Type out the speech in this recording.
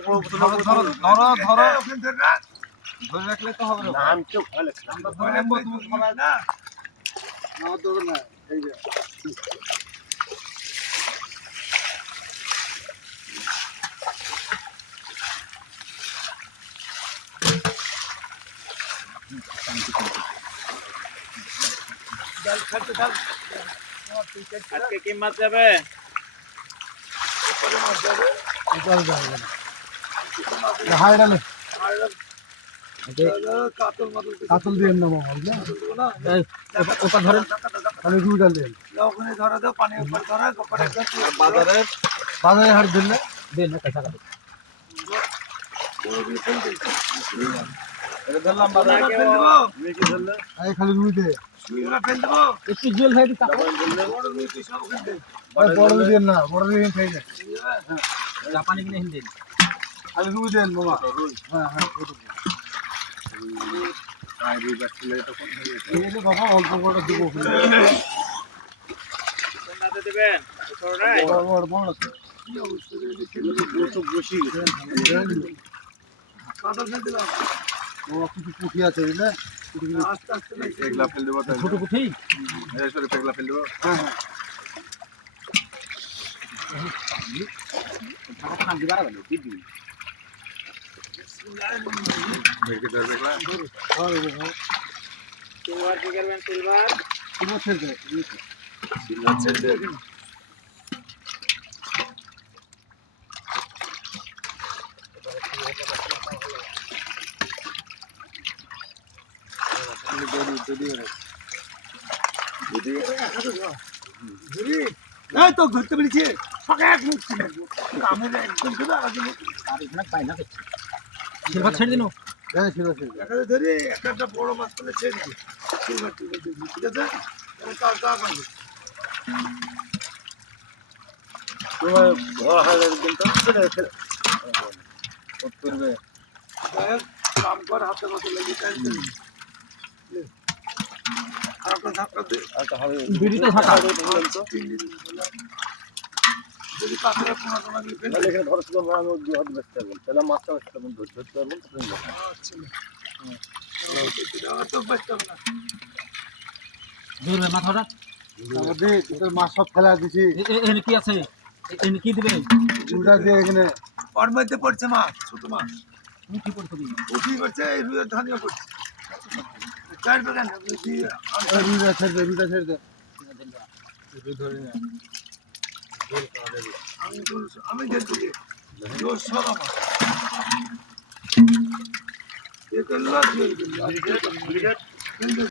ধরো ধরে রাখলে তো হবে না। আমি কেউ ভালো আমরা ধরে রাখবো, তুমি ধরা না না ধরো না। এই যে আজকে কি মাছ যাবে? কাতল দিয়ে নেবো ওটা ধরেন, তাহলে রুই ডাল দেন ওখানে ধরে দাও, পানি উপর ধরা বাজারে হাট দিলে দেন না পয়সা কাটে খালি রুই দে একটু জল খাই বড় রুই দেন না, বড় রুই খাই না জাপানি কিনে হিন্দি খালি রুই দেন বাবা। হ্যাঁ হ্যাঁ বাবা অল্প করে দেবো দেবেন কিছু পুঁটি আছে বুঝলে, ছোট পুঁটি ফেল দেবো। হ্যাঁ হ্যাঁ সিলভার কি করবেন? সিলভার তো ধরতে পেরেছি সিলভার ছেড়ে দিন। হ্যাঁ সিলভার ধরে একটা বড় মাছ করে ছেড়ে দিই সিলভার, ঠিক আছে কাম কর হাতে মাথে লেগে যদি পাথরের পোনা টোনা দিয়ে ফেলে এখানে ধরো শুধু আমি দুই হাত বেচতে পারবেন, তাহলে মাছটা বেচতে পারবেন, ধরতে পারবেন। মাথাটা মাছ সব ফেলা দিছি। এখানে কি আছে? এখানে কি দিবে? দুটা দিয়ে এখানে ওর মধ্যে পড়ছে মাছ, ছোট মাছ উঠি পড়ছে, উঠি পড়ছে, রুইয়ের ধানিও পড়ছে। ছাড়বে কেন? রুইটা ছেড়ে দে, রুইটা ছেড়ে দে, ধরে না। আমি দেখছি জোর সব আমার